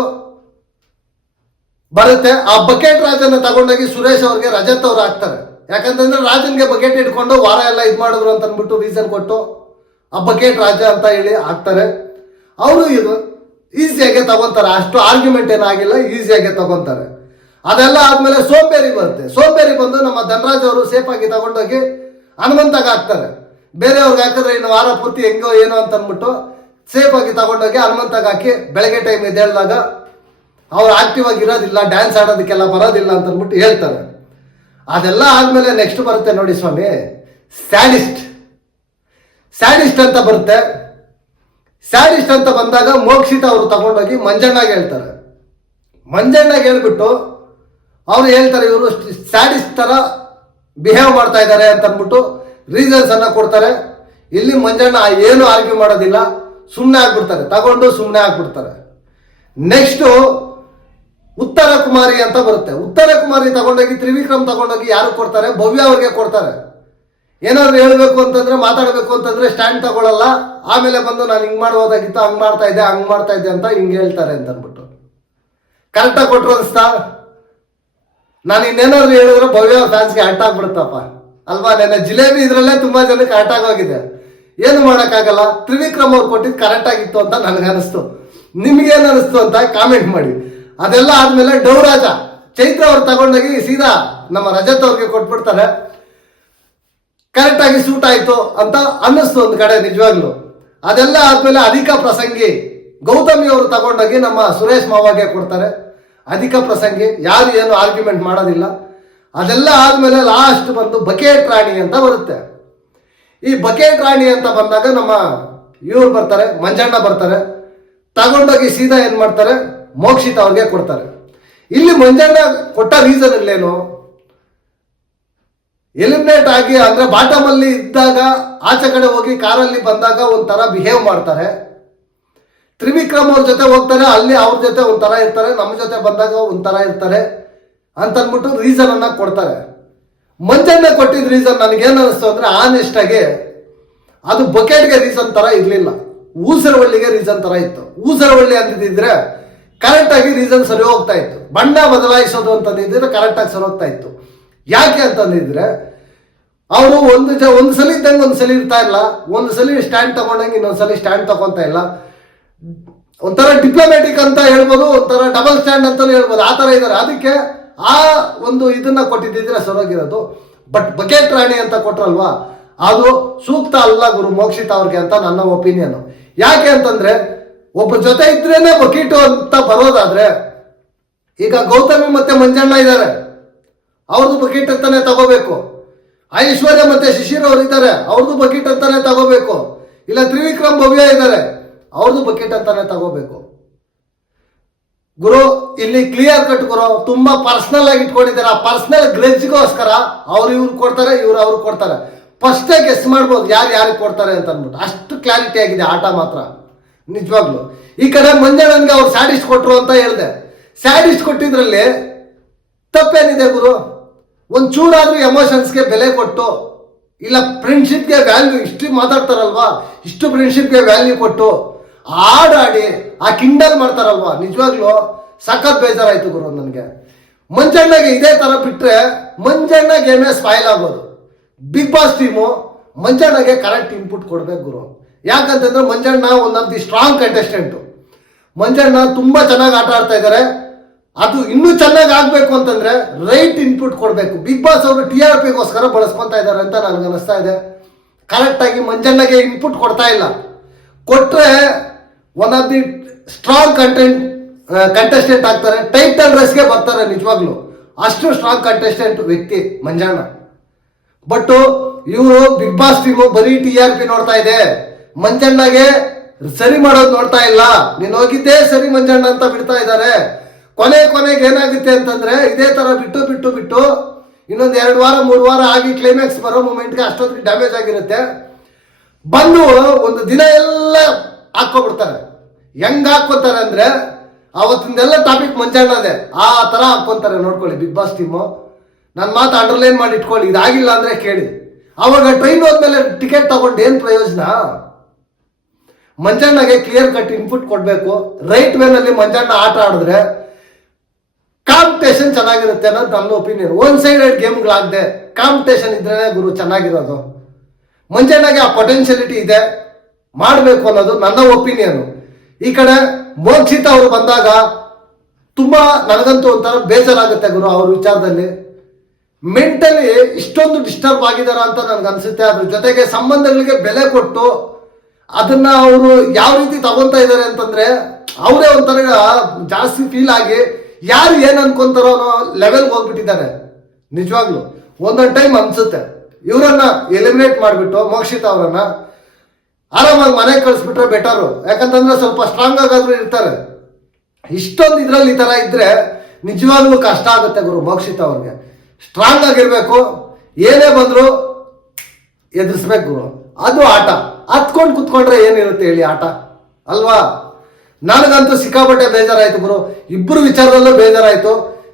ಬರುತ್ತೆ. ಆ ಬಕೆಟ್ ರಾಜನ ತಗೊಂಡೋಗಿ ಸುರೇಶ್ ಅವ್ರಿಗೆ ರಜತ್ ಅವ್ರು ಹಾಕ್ತಾರೆ. ಯಾಕಂತಂದ್ರೆ ರಾಜನ್ಗೆ ಬಕೆಟ್ ಇಟ್ಕೊಂಡು ವಾರ ಎಲ್ಲ ಇದು ಮಾಡಿದ್ರು ಅಂತ ಅಂದ್ಬಿಟ್ಟು ರೀಸನ್ ಕೊಟ್ಟು ಆ ಬಕೆಟ್ ರಾಜ ಅಂತ ಹೇಳಿ ಹಾಕ್ತಾರೆ. ಅವರು ಇದು ಈಸಿಯಾಗೆ ತಗೊಂತಾರೆ, ಅಷ್ಟು ಆರ್ಗ್ಯುಮೆಂಟ್ ಏನಾಗಿಲ್ಲ, ಈಸಿಯಾಗೆ ತಗೊಂತಾರೆ. ಅದೆಲ್ಲ ಆದ್ಮೇಲೆ ಸೋಂಬೇರಿ ಬರುತ್ತೆ. ಸೋಂಬೇರಿ ಬಂದು ನಮ್ಮ ಧನರಾಜ್ ಅವರು ಸೇಫ್ ಆಗಿ ತಗೊಂಡೋಗಿ ಹನುಮಂತಾಗ ಹಾಕ್ತಾರೆ. ಬೇರೆಯವ್ರಿಗೆ ಹಾಕಿದ್ರೆ ಇನ್ನು ವಾರ ಪೂರ್ತಿ ಹೆಂಗೋ ಏನೋ ಅಂತ ಅಂದ್ಬಿಟ್ಟು ಸೇಫ್ ಆಗಿ ತಗೊಂಡೋಗಿ ಹನುಮಂತಾಗ ಹಾಕಿ ಬೆಳಗ್ಗೆ ಟೈಮ್ ಎದ್ದೇಳಿದಾಗ ಅವ್ರು ಆಕ್ಟಿವ್ ಆಗಿ ಇರೋದಿಲ್ಲ, ಡ್ಯಾನ್ಸ್ ಆಡೋದಕ್ಕೆಲ್ಲ ಬರೋದಿಲ್ಲ ಅಂತ ಅಂದ್ಬಿಟ್ಟು ಹೇಳ್ತಾರೆ. ಅದೆಲ್ಲ ಆದ್ಮೇಲೆ ನೆಕ್ಸ್ಟ್ ಬರುತ್ತೆ ನೋಡಿ ಸ್ವಾಮಿ, ಸ್ಯಾಡಿಸ್ಟ್ ಅಂತ ಬರುತ್ತೆ. ಸ್ಯಾಡಿಸ್ಟ್ ಅಂತ ಬಂದಾಗ ಮೋಕ್ಷಿತ ಅವರು ತಗೊಂಡೋಗಿ ಮಂಜಣ್ಣಗೆ ಹೇಳ್ತಾರೆ. ಮಂಜಣ್ಣಗೆ ಹೇಳ್ಬಿಟ್ಟು ಅವ್ರು ಹೇಳ್ತಾರೆ ಇವರು ಸ್ಯಾಡಿಸ್ಟ್ ತರ ಬಿಹೇವ್ ಮಾಡ್ತಾ ಇದ್ದಾರೆ ಅಂತ ಅಂದ್ಬಿಟ್ಟು ರೀಸನ್ಸ್ ಅನ್ನ ಕೊಡ್ತಾರೆ. ಇಲ್ಲಿ ಮಂಜಣ್ಣ ಏನು ಆರ್ಗ್ಯೂ ಮಾಡೋದಿಲ್ಲ, ಸುಮ್ಮನೆ ಆಗ್ಬಿಡ್ತಾರೆ, ತಗೊಂಡು ಸುಮ್ಮನೆ ಆಗ್ಬಿಡ್ತಾರೆ. ನೆಕ್ಸ್ಟ್ ಉತ್ತರ ಕುಮಾರಿ ಅಂತ ಬರುತ್ತೆ. ಉತ್ತರ ಕುಮಾರಿ ತಗೊಂಡೋಗಿ ತ್ರಿವಿಕ್ರಮ್ ತಗೊಂಡೋಗಿ ಯಾರು ಕೊಡ್ತಾರೆ, ಭವ್ಯ ಅವ್ರಿಗೆ ಕೊಡ್ತಾರೆ. ಏನಾದ್ರು ಹೇಳ್ಬೇಕು ಅಂತಂದ್ರೆ, ಮಾತಾಡ್ಬೇಕು ಅಂತಂದ್ರೆ ಸ್ಟ್ಯಾಂಡ್ ತಗೊಳ್ಳಲ್ಲ. ಆಮೇಲೆ ಬಂದು ನಾನು ಹಿಂಗ್ ಮಾಡೋದಾಗಿತ್ತು, ಹಂಗ್ ಮಾಡ್ತಾ ಇದ್ದೆ ಅಂತ ಹಿಂಗ್ ಹೇಳ್ತಾರೆ ಅಂತ ಅಂದ್ಬಿಟ್ಟು ಕರೆಕ್ಟಾಗಿ ಕೊಟ್ರು ಅನ್ಸ್ತಾ. ನಾನು ಇನ್ನೇನಾದ್ರು ಹೇಳಿದ್ರೆ ಭವ್ಯ ಫ್ಯಾನ್ಸ್ಗೆ ಹರ್ಟ್ ಆಗ್ಬಿಡುತ್ತಪ್ಪ ಅಲ್ವಾ. ನೆನ್ನೆ ಜಿಲೇಬಿ ಇದ್ರಲ್ಲೇ ತುಂಬಾ ಜನಕ್ಕೆ ಹರ್ಟ್ ಆಗೋಗಿದೆ. ಏನು ಮಾಡೋಕ್ಕಾಗಲ್ಲ. ತ್ರಿವಿಕ್ರಮ್ ಅವ್ರು ಕೊಟ್ಟಿದ್ದು ಕರೆಕ್ಟ್ ಆಗಿತ್ತು ಅಂತ ನನಗೆ ಅನಿಸ್ತು. ನಿಮ್ಗೇನು ಅನಿಸ್ತು ಅಂತ ಕಾಮೆಂಟ್ ಮಾಡಿ. ಅದೆಲ್ಲ ಆದ್ಮೇಲೆ ಡೌರಾಜ ಚೈತ್ರ ಅವ್ರು ತಗೊಂಡೋಗಿ ಸೀದಾ ನಮ್ಮ ರಜತ್ ಅವ್ರಿಗೆ ಕೊಟ್ಬಿಡ್ತಾರೆ. ಕರೆಕ್ಟಾಗಿ ಸೂಟ್ ಆಯ್ತು ಅಂತ ಅನ್ನಿಸ್ತು ಒಂದು ಕಡೆ ನಿಜವಾಗ್ಲು. ಅದೆಲ್ಲ ಆದ್ಮೇಲೆ ಅಧಿಕ ಪ್ರಸಂಗಿ ಗೌತಮಿ ಅವರು ತಗೊಂಡೋಗಿ ನಮ್ಮ ಸುರೇಶ್ ಮಾವಾಗೆ ಕೊಡ್ತಾರೆ. ಅಧಿಕ ಪ್ರಸಂಗಿ ಯಾರು ಏನು ಆರ್ಗ್ಯುಮೆಂಟ್ ಮಾಡೋದಿಲ್ಲ. ಅದೆಲ್ಲ ಆದ್ಮೇಲೆ ಲಾಸ್ಟ್ ಬಂದು ಬಕೆಟ್ ರಾಣಿ ಅಂತ ಬರುತ್ತೆ. ಈ ಬಕೆಟ್ ರಾಣಿ ಅಂತ ಬಂದಾಗ ನಮ್ಮ ಇವ್ರು ಬರ್ತಾರೆ, ಮಂಜಣ್ಣ ಬರ್ತಾರೆ. ತಗೊಂಡೋಗಿ ಸೀದಾ ಏನ್ ಮಾಡ್ತಾರೆ, ಮೋಕ್ಷಿತ ಅವ್ರಿಗೆ ಕೊಡ್ತಾರೆ. ಇಲ್ಲಿ ಮಂಜಣ್ಣ ಕೊಟ್ಟ ರೀಸನ್ ಇಲ್ಲೇನು, ಎಲಿಮಿನೇಟ್ ಆಗಿ ಅಂದ್ರೆ ಬಾಟಮ್ ಅಲ್ಲಿ ಇದ್ದಾಗ ಆಚೆ ಕಡೆ ಹೋಗಿ ಕಾರಲ್ಲಿ ಬಂದಾಗ ಒಂಥರ ಬಿಹೇವ್ ಮಾಡ್ತಾರೆ. ತ್ರಿವಿಕ್ರಮ್ ಅವ್ರ ಜೊತೆ ಹೋಗ್ತಾರೆ, ಅಲ್ಲಿ ಅವ್ರ ಜೊತೆ ಒಂಥರ ಇರ್ತಾರೆ, ನಮ್ಮ ಜೊತೆ ಬಂದಾಗ ಒಂಥರ ಇರ್ತಾರೆ ಅಂತ ಅಂದ್ಬಿಟ್ಟು ರೀಸನ್ ಅನ್ನ ಕೊಡ್ತಾರೆ. ಮಂಜಣ್ಣ ಕೊಟ್ಟಿದ್ದ ರೀಸನ್ ನನಗೇನು ಅನಿಸ್ತು ಅಂದ್ರೆ ಆನೆಸ್ಟ್ ಆಗಿ ಅದು ಬಕೆಟ್ಗೆ ರೀಸನ್ ತರ ಇರ್ಲಿಲ್ಲ, ಊಸರವಳ್ಳಿಗೆ ರೀಸನ್ ತರ ಇತ್ತು. ಊಸರವಳ್ಳಿ ಅಂತಿದ್ರೆ ಕರೆಕ್ಟ್ ಆಗಿ ರೀಸನ್ ಸರಿ ಹೋಗ್ತಾ ಇತ್ತು. ಬಣ್ಣ ಬದಲಾಯಿಸೋದು ಅಂತಂದಿದ್ರೆ ಕರೆಕ್ಟ್ ಆಗಿ ಸರಿ ಹೋಗ್ತಾ ಇತ್ತು. ಯಾಕೆ ಅಂತಂದಿದ್ರೆ ಅವರು ಒಂದು ಸಲ ಇದ್ದಂಗೆ ಒಂದು ಸಲ ಇರ್ತಾ ಇಲ್ಲ, ಒಂದು ಸಲ ಸ್ಟ್ಯಾಂಡ್ ತಗೊಂಡಂಗೆ ಇನ್ನೊಂದ್ಸಲಿ ಸ್ಟ್ಯಾಂಡ್ ತಗೊಂತ ಇಲ್ಲ. ಒಂಥರ ಡಿಪ್ಲೊಮ್ಯಾಟಿಕ್ ಅಂತ ಹೇಳ್ಬೋದು, ಒಂಥರ ಡಬಲ್ ಸ್ಟ್ಯಾಂಡ್ ಅಂತಾನು ಹೇಳ್ಬೋದು, ಆ ತರ ಇದ್ದಾರೆ. ಅದಕ್ಕೆ ಆ ಒಂದು ಇದನ್ನ ಕೊಟ್ಟಿದ್ದಿದ್ರೆ ಸರೋಗಿರೋದು. ಬಟ್ ಬಕೆಟ್ ರಾಣಿ ಅಂತ ಕೊಟ್ರಲ್ವಾ, ಅದು ಸೂಕ್ತ ಅಲ್ಲ ಗುರು ಮೋಕ್ಷಿತ ಅವ್ರಿಗೆ ಅಂತ ನನ್ನ ಒಪಿನಿಯನ್. ಯಾಕೆ ಅಂತಂದ್ರೆ ಒಬ್ಬ ಜೊತೆ ಇದ್ರೇನೆ ಬಕೀಟು ಅಂತ ಬರೋದಾದ್ರೆ, ಈಗ ಗೌತಮಿ ಮತ್ತೆ ಮಂಜಣ್ಣ ಇದ್ದಾರೆ, ಅವ್ರದ್ದು ಬಕೀಟ್ ಅಂತಾನೆ ತಗೋಬೇಕು. ಐಶ್ವರ್ಯ ಮತ್ತೆ ಶಿಶಿರ್ ಅವ್ರು ಇದ್ದಾರೆ, ಅವ್ರದ್ದು ಬಕೀಟ್ ಅಂತಾನೆ ತಗೋಬೇಕು. ಇಲ್ಲ ತ್ರಿವಿಕ್ರಮ್ ಭವ್ಯ ಇದ್ದಾರೆ, ಅವ್ರದ್ದು ಬಕೀಟ್ ಅಂತಾನೆ ತಗೋಬೇಕು. ಗುರು ಇಲ್ಲಿ ಕ್ಲಿಯರ್ ಕಟ್ ಗುರು, ತುಂಬಾ ಪರ್ಸನಲ್ ಆಗಿ ಇಟ್ಕೊಂಡಿದ್ದಾರೆ. ಆ ಪರ್ಸನಲ್ ಗ್ರೆಜ್ಗೋಸ್ಕರ ಅವ್ರು ಇವ್ರು ಕೊಡ್ತಾರೆ, ಇವ್ರು ಅವ್ರು ಕೊಡ್ತಾರೆ. ಫಸ್ಟ್ ಗೆಸ್ ಮಾಡ್ಬೋದು ಯಾರು ಯಾರಿಗೆ ಕೊಡ್ತಾರೆ ಅಂತ ಅಂದ್ಬಿಟ್ಟು. ಅಷ್ಟು ಕ್ಲಾರಿಟಿ ಆಗಿದೆ ಆಟ ಮಾತ್ರ ನಿಜವಾಗ್ಲು. ಈ ಕಡೆ ಮಂಜಣ್ಣನ್ಗೆ ಅವ್ರು ಸ್ಯಾಡಿಸ್ಟ್ ಕೊಟ್ರು ಅಂತ ಹೇಳಿದೆ. ಸ್ಯಾಡಿಸ್ಟ್ ಕೊಟ್ಟಿದ್ರಲ್ಲಿ ತಪ್ಪೇನಿದೆ ಗುರು? ಒಂದ್ ಚೂರಾದ್ರೂ ಎಮೋಷನ್ಸ್ಗೆ ಬೆಲೆ ಕೊಟ್ಟು, ಇಲ್ಲ ಫ್ರೆಂಡ್ಶಿಪ್ಗೆ ವ್ಯಾಲ್ಯೂ ಇಷ್ಟು ಮಾತಾಡ್ತಾರಲ್ವಾ, ಇಷ್ಟು ಫ್ರೆಂಡ್ಶಿಪ್ಗೆ ವ್ಯಾಲ್ಯೂ ಕೊಟ್ಟು ಆಡಾಡಿ ಆ ಕಿಂಡಲ್ ಮಾಡ್ತಾರಲ್ವಾ, ನಿಜವಾಗ್ಲು ಸಖತ್ ಬೇಜಾರಾಯ್ತು ಗುರು ನನಗೆ. ಮಂಜಣ್ಣಗೆ ಇದೇ ತರ ಬಿಟ್ರೆ ಮಂಜಣ್ಣ ಗೇಮೇ ಸ್ಪಾಯ್ಲ್ ಆಗೋದು. ಬಿಗ್ ಬಾಸ್ ಟೀಮು ಮಂಜಣ್ಣಗೆ ಕರೆಕ್ಟ್ ಇನ್ಪುಟ್ ಕೊಡ್ಬೇಕು ಗುರು. ಯಾಕಂತಂದ್ರೆ Manjanna one of the strong contestant. Manjanna ತುಂಬಾ ಚೆನ್ನಾಗಿ ಆಟ ಆಡ್ತಾ ಇದ್ದಾರೆ. ಅದು ಇನ್ನೂ ಚೆನ್ನಾಗಿ ಆಗ್ಬೇಕು ಅಂತಂದ್ರೆ ರೈಟ್ ಇನ್ಪುಟ್ ಕೊಡ್ಬೇಕು. ಬಿಗ್ ಬಾಸ್ ಅವರು TRPಗೋಸ್ಕರ ಬಳಸ್ಕೊಂತ ಇದ್ದಾರೆ ಅಂತ ನನಗೆ ಅನಿಸ್ತಾ ಇದೆ. ಕರೆಕ್ಟ್ ಆಗಿ ಮಂಜಣ್ಣಗೆ ಇನ್ಪುಟ್ ಕೊಡ್ತಾ ಇಲ್ಲ. ಕೊಟ್ರೆ one of the strong contestant ಆಗ್ತಾರೆ, ಟೈಟಲ್ ರೇಸ್ಗೆ ಬರ್ತಾರೆ. ನಿಜವಾಗ್ಲು ಅಷ್ಟು ಸ್ಟ್ರಾಂಗ್ ಕಂಟೆಸ್ಟೆಂಟ್ ವ್ಯಕ್ತಿ ಮಂಜಣ್ಣ. ಬಟ್ ಇವರು ಬಿಗ್ ಬಾಸ್ ಟೀಮು ಬರೀ TRP ನೋಡ್ತಾ ಇದೆ, ಮಂಜಣ್ಣಗೆ ಸರಿ ಮಾಡೋದು ನೋಡ್ತಾ ಇಲ್ಲ. ನೀನು ಹೋಗಿದ್ದೇ ಸರಿ ಮಂಜಣ್ಣ ಅಂತ ಬಿಡ್ತಾ ಇದ್ದಾರೆ. ಕೊನೆಗೆ ಏನಾಗುತ್ತೆ ಅಂತಂದ್ರೆ ಇದೇ ತರ ಬಿಟ್ಟು ಇನ್ನೊಂದು 2 ವಾರ 3 ವಾರ ಆಗಿ ಕ್ಲೈಮ್ಯಾಕ್ಸ್ ಬರೋ ಮೂಮೆಂಟ್ಗೆ ಅಷ್ಟೊತ್ತಿಗೆ ಡ್ಯಾಮೇಜ್ ಆಗಿರುತ್ತೆ. ಬಂದು ಒಂದು ದಿನ ಎಲ್ಲ ಹಾಕೋಬಿಡ್ತಾರೆ. ಹೆಂಗ್ ಹಾಕೋತಾರೆ ಅಂದ್ರೆ ಅವತ್ತಿಂದೆಲ್ಲ ಟಾಪಿಕ್ ಮಂಜಣ್ಣದೆ, ಆ ತರ ಹಾಕೊಂತಾರೆ. ನೋಡ್ಕೊಳ್ಳಿ ಬಿಗ್ ಬಾಸ್ ಟೀಮು, ನನ್ನ ಮಾತು ಅಂಡರ್ಲೈನ್ ಮಾಡಿ ಇಟ್ಕೊಳ್ಳಿ. ಇದಾಗಿಲ್ಲ ಅಂದ್ರೆ ಕೇಳಿ. ಅವಾಗ ಟ್ರೈನ್ ಹೋದ್ಮೇಲೆ ಟಿಕೆಟ್ ತಗೊಂಡು ಏನ್ ಪ್ರಯೋಜನ? ಮಂಜಣ್ಣಗೆ ಕ್ಲಿಯರ್ ಕಟ್ ಇನ್ಪುಟ್ ಕೊಡ್ಬೇಕು. ರೈಟ್ ವೇನಲ್ಲಿ ಮಂಜಣ್ಣ ಆಟ ಆಡಿದ್ರೆ ಕಾಂಪಿಟೇಷನ್ ಚೆನ್ನಾಗಿರುತ್ತೆ ಅನ್ನೋದು ನನ್ನ ಒಪಿನಿಯನ್. ಒನ್ ಸೈಡೆಡ್ ಗೇಮ್ಗಳಾಗದೆ ಕಾಂಪಿಟೇಷನ್ ಇದ್ರೆ ಗುರು ಚೆನ್ನಾಗಿರೋದು. ಮಂಜಣ್ಣಗೆ ಆ ಪೊಟೆನ್ಶಿಯಲಿಟಿ ಇದೆ, ಮಾಡಬೇಕು ಅನ್ನೋದು ನನ್ನ ಒಪಿನಿಯನ್. ಈ ಕಡೆ ಮೋಕ್ಷಿತ ಅವರು ಬಂದಾಗ ತುಂಬಾ ನನಗಂತೂ ಒಂಥರ ಬೇಜಾರಾಗುತ್ತೆ ಗುರು. ಅವ್ರ ವಿಚಾರದಲ್ಲಿ ಮೆಂಟಲಿ ಇಷ್ಟೊಂದು ಡಿಸ್ಟರ್ಬ್ ಆಗಿದಾರ ಅಂತ ನನ್ಗೆ ಅನ್ಸುತ್ತೆ. ಅದ್ರ ಜೊತೆಗೆ ಸಂಬಂಧಗಳಿಗೆ ಬೆಲೆ ಕೊಟ್ಟು ಅದನ್ನ ಅವರು ಯಾವ ರೀತಿ ತಗೊಂತಾ ಇದ್ದಾರೆ ಅಂತಂದ್ರೆ ಅವರೇ ಒಂಥರ ಜಾಸ್ತಿ ಫೀಲ್ ಆಗಿ ಯಾರು ಏನ್ ಅನ್ಕೊಂತಾರೋ ಅನ್ನೋ ಲೆವೆಲ್ಗೆ ಹೋಗ್ಬಿಟ್ಟಿದ್ದಾರೆ. ನಿಜವಾಗ್ಲು ಒಂದೊಂದು ಟೈಮ್ ಅನ್ಸುತ್ತೆ ಇವರನ್ನ ಎಲಿಮಿನೇಟ್ ಮಾಡಿಬಿಟ್ಟು ಮೋಕ್ಷಿತ ಅವರನ್ನ ಆರಾಮಾಗಿ ಮನೆಗೆ ಕಳಿಸ್ಬಿಟ್ರೆ ಬೆಟರು. ಯಾಕಂತಂದ್ರೆ ಸ್ವಲ್ಪ ಸ್ಟ್ರಾಂಗ್ ಆಗಾದ್ರೂ ಇರ್ತಾರೆ. ಇಷ್ಟೊಂದು ಇದ್ರಲ್ಲಿ ಈ ತರ ಇದ್ರೆ ನಿಜವಾಗ್ಲೂ ಕಷ್ಟ ಆಗುತ್ತೆ ಗುರು. ಮೋಕ್ಷಿತ ಅವ್ರಿಗೆ ಸ್ಟ್ರಾಂಗ್ ಆಗಿರ್ಬೇಕು, ಏನೇ ಬಂದ್ರು ಎದುರಿಸ್ಬೇಕು ಗುರು. ಅದು ಆಟ. ಹತ್ಕೊಂಡು ಕುತ್ಕೊಂಡ್ರೆ ಏನಿರುತ್ತೆ ಹೇಳಿ ಆಟ ಅಲ್ವಾ? ನನಗಂತೂ ಸಿಕ್ಕಾಪಟ್ಟೆ ಬೇಜಾರಾಯ್ತು ಗುರು. ಇಬ್ಬರು ವಿಚಾರದಲ್ಲೂ ಬೇಜಾರಾಯ್ತು.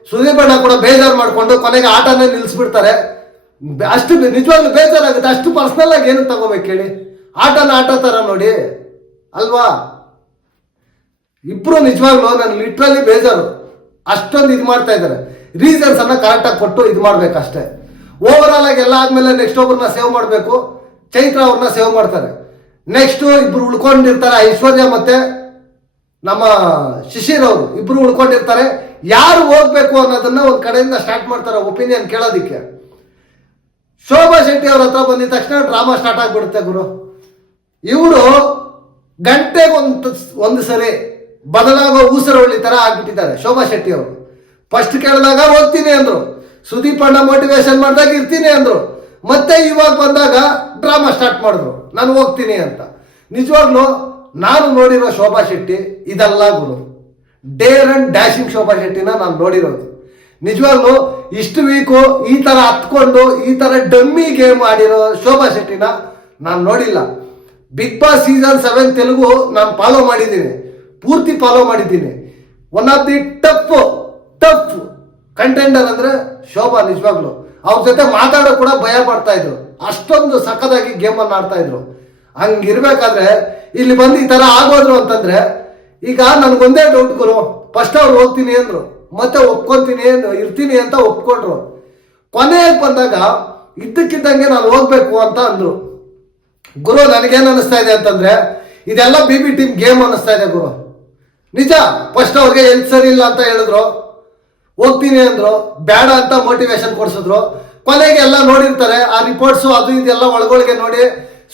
ಸುದೀಪ್ ಅಣ್ಣ ಕೂಡ ಬೇಜಾರು ಮಾಡ್ಕೊಂಡು ಕೊನೆಗೆ ಆಟನೇ ನಿಲ್ಲಿಸ್ಬಿಡ್ತಾರೆ. ಅಷ್ಟು ನಿಜವಾಗ್ಲೂ ಬೇಜಾರಾಗುತ್ತೆ. ಅಷ್ಟು ಪರ್ಸನಲ್ ಆಗಿ ಏನು ತಗೋಬೇಕು ಹೇಳಿ? ಆಟನ ಆಟ ತರ ನೋಡಿ ಅಲ್ವಾ? ಇಬ್ರು ನಿಜವಾಗ್ಲೂ ನಾನು ಲಿಟ್ರಲಿ ಬೇಜಾರು. ಅಷ್ಟೊಂದು ಇದು ಮಾಡ್ತಾ ಇದ್ದಾರೆ. ರೀಸನ್ಸ್ ಅನ್ನ ಕರೆಕ್ಟ್ ಆಗಿ ಕೊಟ್ಟು ಇದು ಮಾಡ್ಬೇಕಷ್ಟೇ. ಓವರ್ ಆಲ್ ಆಗಿ ಎಲ್ಲ ಆದ್ಮೇಲೆ ನೆಕ್ಸ್ಟ್ ಒಬ್ಬರನ್ನ ಸೇವ್ ಮಾಡಬೇಕು. ಚೈತ್ರ ಅವ್ರನ್ನ ಸೇವ್ ಮಾಡ್ತಾರೆ. ನೆಕ್ಸ್ಟ್ ಇಬ್ರು ಉಳ್ಕೊಂಡಿರ್ತಾರೆ, ಐಶ್ವರ್ಯ ಮತ್ತೆ ನಮ್ಮ ಶಿಶಿರ್ ಅವರು ಇಬ್ರು ಉಳ್ಕೊಂಡಿರ್ತಾರೆ. ಯಾರು ಹೋಗ್ಬೇಕು ಅನ್ನೋದನ್ನ ಒಂದ್ ಕಡೆಯಿಂದ ಸ್ಟಾರ್ಟ್ ಮಾಡ್ತಾರೆ ಒಪಿನಿಯನ್ ಕೇಳೋದಿಕ್ಕೆ. ಶೋಭಾ ಶೆಟ್ಟಿ ಅವ್ರ ಹತ್ರ ಬಂದಿದ ತಕ್ಷಣ ಡ್ರಾಮಾ ಸ್ಟಾರ್ಟ್ ಆಗ್ಬಿಡುತ್ತೆ ಗುರು. ಇವರು ಗಂಟೆಗೆ ಒಂದು ಸರಿ ಬದಲಾಗೋ ಊಸರವಳ್ಳಿ ತರ ಆಗ್ಬಿಟ್ಟಿದ್ದಾರೆ ಶೋಭಾ ಶೆಟ್ಟಿ ಅವರು. ಫಸ್ಟ್ ಕೇಳಿದಾಗ ಹೋಗ್ತೀನಿ ಅಂದ್ರು, ಸುದೀಪ್ ಅಣ್ಣ ಮೋಟಿವೇಶನ್ ಮಾಡಿದಾಗ ಇರ್ತೀನಿ ಅಂದ್ರು, ಮತ್ತೆ ಇವಾಗ ಬಂದಾಗ ಡ್ರಾಮಾ ಸ್ಟಾರ್ಟ್ ಮಾಡಿದ್ರು ನಾನು ಹೋಗ್ತೀನಿ ಅಂತ. ನಿಜವಾಗ್ಲೂ ನಾನು ನೋಡಿರೋ ಶೋಭಾ ಶೆಟ್ಟಿ ಇದೆಲ್ಲ ಗುರು. ಡೇರ್ ಅಂಡ್ ಡ್ಯಾಶಿಂಗ್ ಶೋಭಾ ಶೆಟ್ಟಿನ ನಾನು ನೋಡಿರೋದು. ನಿಜವಾಗ್ಲೂ ಇಷ್ಟು ವೀಕು ಈ ತರ ಹತ್ಕೊಂಡು ಈ ತರ ಡಮ್ಮಿ ಗೇಮ್ ಆಡಿರೋ ಶೋಭಾ ಶೆಟ್ಟಿನ ನಾನು ನೋಡಿಲ್ಲ. ಬಿಗ್ ಬಾಸ್ ಸೀಸನ್ 7 ತೆಲುಗು ನಾನು ಫಾಲೋ ಮಾಡಿದ್ದೀನಿ, ಪೂರ್ತಿ ಫಾಲೋ ಮಾಡಿದ್ದೀನಿ. One of the tough contender ಅಂದ್ರೆ ಶೋಭಾ. ನಿಜವಾಗ್ಲು ಅವ್ರ ಜೊತೆ ಮಾತಾಡೋ ಕೂಡ ಭಯ ಪಡ್ತಾ ಇದ್ರು, ಅಷ್ಟೊಂದು ಸಖತ್ತಾಗಿ ಗೇಮ್ ಅನ್ನು ಆಡ್ತಾ ಇದ್ರು. ಹಂಗಿರ್ಬೇಕಾದ್ರೆ ಇಲ್ಲಿ ಬಂದು ಈ ತರ ಆಗೋದ್ರು ಅಂತಂದ್ರೆ, ಈಗ ನನ್ಗೊಂದೇ ಡೌಟ್ ಗುರು. ಫಸ್ಟ್ ಅವ್ರು ಹೋಗ್ತೀನಿ ಅಂದ್ರು, ಮತ್ತೆ ಒಪ್ಕೊಂತೀನಿ ಇರ್ತೀನಿ ಅಂತ ಒಪ್ಕೊಂಡ್ರು. ಕೊನೆಗೆ ಬಂದಾಗ ಇದ್ದಕ್ಕಿದ್ದಂಗೆ ನಾನು ಹೋಗ್ಬೇಕು ಅಂತ ಅಂದ್ರು. ಗುರು ನನಗೇನು ಅನಿಸ್ತಾ ಇದೆ ಅಂತಂದ್ರೆ ಇದೆಲ್ಲ BB ಟೀಮ್ ಗೇಮ್ ಅನಿಸ್ತಾ ಇದೆ ಗುರು. ನಿಜ, ಫಸ್ಟ್ ಅವ್ರಿಗೆ ಎಲ್ಲಿ ಸರಿ ಇಲ್ಲ ಅಂತ ಹೇಳಿದ್ರು, ಹೋಗ್ತೀನಿ ಅಂದ್ರು, ಬೇಡ ಅಂತ ಮೋಟಿವೇಶನ್ ಕೊಡ್ಸಿದ್ರು. ಕೊನೆಗೆ ಎಲ್ಲ ನೋಡಿರ್ತಾರೆ ಆ ರಿಪೋರ್ಟ್ಸು ಅದು ಇದೆಲ್ಲ ಒಳಗೊಳಗೆ ನೋಡಿ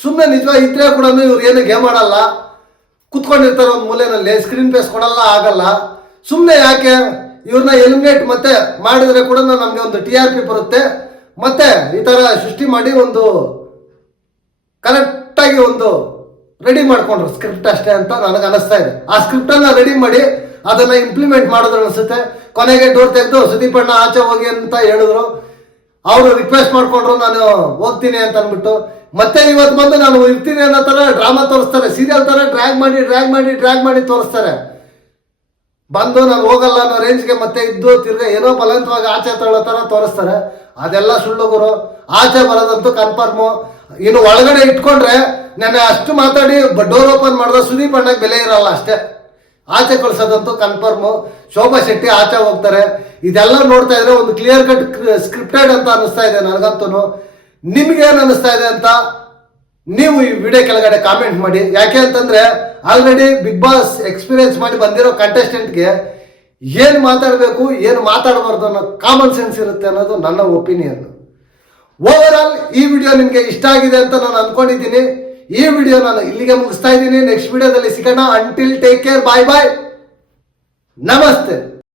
ಸುಮ್ಮನೆ ನಿಜವಾಗಿ ಇದ್ರೆ ಕೂಡ ಇವ್ರು ಏನು ಗೇಮ್ ಆಡಲ್ಲ, ಕುತ್ಕೊಂಡಿರ್ತಾರೆ ಒಂದು ಮೂಲೆಯಲ್ಲಿ, ಸ್ಕ್ರೀನ್ ಫೇಸ್ ಕೊಡಲ್ಲ, ಆಗಲ್ಲ. ಸುಮ್ಮನೆ ಯಾಕೆ ಇವ್ರನ್ನ ಎಲಿಮಿನೇಟ್ ಮತ್ತೆ ಮಾಡಿದ್ರೆ ಕೂಡ ನಮಗೆ ಒಂದು TRP ಬರುತ್ತೆ, ಮತ್ತೆ ಈ ತರ ಸೃಷ್ಟಿ ಮಾಡಿ ಒಂದು ಕರೆಕ್ಟಾಗಿ ಒಂದು ರೆಡಿ ಮಾಡ್ಕೊಂಡ್ರು ಸ್ಕ್ರಿಪ್ಟ್ ಅಷ್ಟೇ ಅಂತ ನನಗೆ ಅನಿಸ್ತಾ ಇದೆ. ಆ ಸ್ಕ್ರಿಪ್ಟ್ ಅನ್ನ ರೆಡಿ ಮಾಡಿ ಅದನ್ನ ಇಂಪ್ಲಿಮೆಂಟ್ ಮಾಡೋದು ಅನಿಸುತ್ತೆ. ಕೊನೆಗೆ ಡೋರ್ ತೆಗೆದು ಸುದೀಪ್ ಅಣ್ಣ ಆಚೆ ಹೋಗಿ ಅಂತ ಹೇಳಿದ್ರು, ಅವರು ರಿಕ್ವೆಸ್ಟ್ ಮಾಡ್ಕೊಂಡ್ರು ನಾನು ಹೋಗ್ತೀನಿ ಅಂತ ಅಂದ್ಬಿಟ್ಟು. ಮತ್ತೆ ಇವತ್ತು ಬಂದು ನಾನು ಇರ್ತೀನಿ ಅನ್ನೋ ತರ ಡ್ರಾಮಾ ತೋರಿಸ್ತಾರೆ, ಸೀರಿಯಲ್ ತರ ಡ್ರ್ಯಾಗ್ ಮಾಡಿ ತೋರಿಸ್ತಾರೆ. ಬಂದು ನಾನು ಹೋಗಲ್ಲ ಅನ್ನೋ ರೇಂಜ್ಗೆ ಮತ್ತೆ ಇದ್ದು ತಿರ್ಗ ಏನೋ ಬಲವಂತವಾಗಿ ಆಚೆ ತಗೊಳ್ಳೋ ತರ ತೋರಿಸ್ತಾರೆ. ಅದೆಲ್ಲ ಸುಳ್ಳು ಗುರು. ಆಚೆ ಬರೋದಂತೂ ಕನ್ಫರ್ಮು. ಇನ್ನು ಒಳಗಡೆ ಇಟ್ಕೊಂಡ್ರೆ ನಾನು ಅಷ್ಟು ಮಾತಾಡಿ ಡೋರ್ ಓಪನ್ ಮಾಡಿದ್ರೆ ಸುದೀಪ್ ಅಣ್ಣಗೆ ಬೆಲೆ ಇರಲ್ಲ ಅಷ್ಟೇ. ಆಚೆ ಕಳ್ಸೋದಂತೂ ಕನ್ಫರ್ಮು. ಶೋಭಾ ಶೆಟ್ಟಿ ಆಚೆ ಹೋಗ್ತಾರೆ. ಇದೆಲ್ಲ ನೋಡ್ತಾ ಇದ್ರೆ ಒಂದು ಕ್ಲಿಯರ್ ಕಟ್ ಸ್ಕ್ರಿಪ್ಟೆಡ್ ಅಂತ ಅನಿಸ್ತಾ ಇದೆ ನನಗಂತೂ. ನಿಮ್ಗೇನು ಅನಿಸ್ತಾ ಇದೆ ಅಂತ ನೀವು ಈ ವಿಡಿಯೋ ಕೆಳಗಡೆ ಕಾಮೆಂಟ್ ಮಾಡಿ. ಯಾಕೆ ಅಂತಂದ್ರೆ ಆಲ್ರೆಡಿ ಬಿಗ್ ಬಾಸ್ ಎಕ್ಸ್ಪೀರಿಯನ್ಸ್ ಮಾಡಿ ಬಂದಿರೋ ಕಂಟೆಸ್ಟೆಂಟ್ಗೆ ಏನು ಮಾತಾಡಬೇಕು ಏನು ಮಾತಾಡಬಾರ್ದು ಅನ್ನೋ ಕಾಮನ್ ಸೆನ್ಸ್ ಇರುತ್ತೆ ಅನ್ನೋದು ನನ್ನ ಒಪಿನಿಯನ್. ಓವರ್ ಆಲ್ ಈ ವಿಡಿಯೋ ನಿಮಗೆ ಇಷ್ಟ ಆಗಿದೆ ಅಂತ ನಾನು ಅನ್ಕೊಂಡಿದ್ದೀನಿ. ಈ ವಿಡಿಯೋ ನಾನು ಇಲ್ಲಿಗೆ ಮುಗಿಸ್ತಾ ಇದ್ದೀನಿ. ನೆಕ್ಸ್ಟ್ ವಿಡಿಯೋದಲ್ಲಿ ಸಿಗೋಣ. ಅಂಟಿಲ್ ಟೇಕ್ ಕೇರ್, ಬಾಯ್ ಬಾಯ್, ನಮಸ್ತೆ.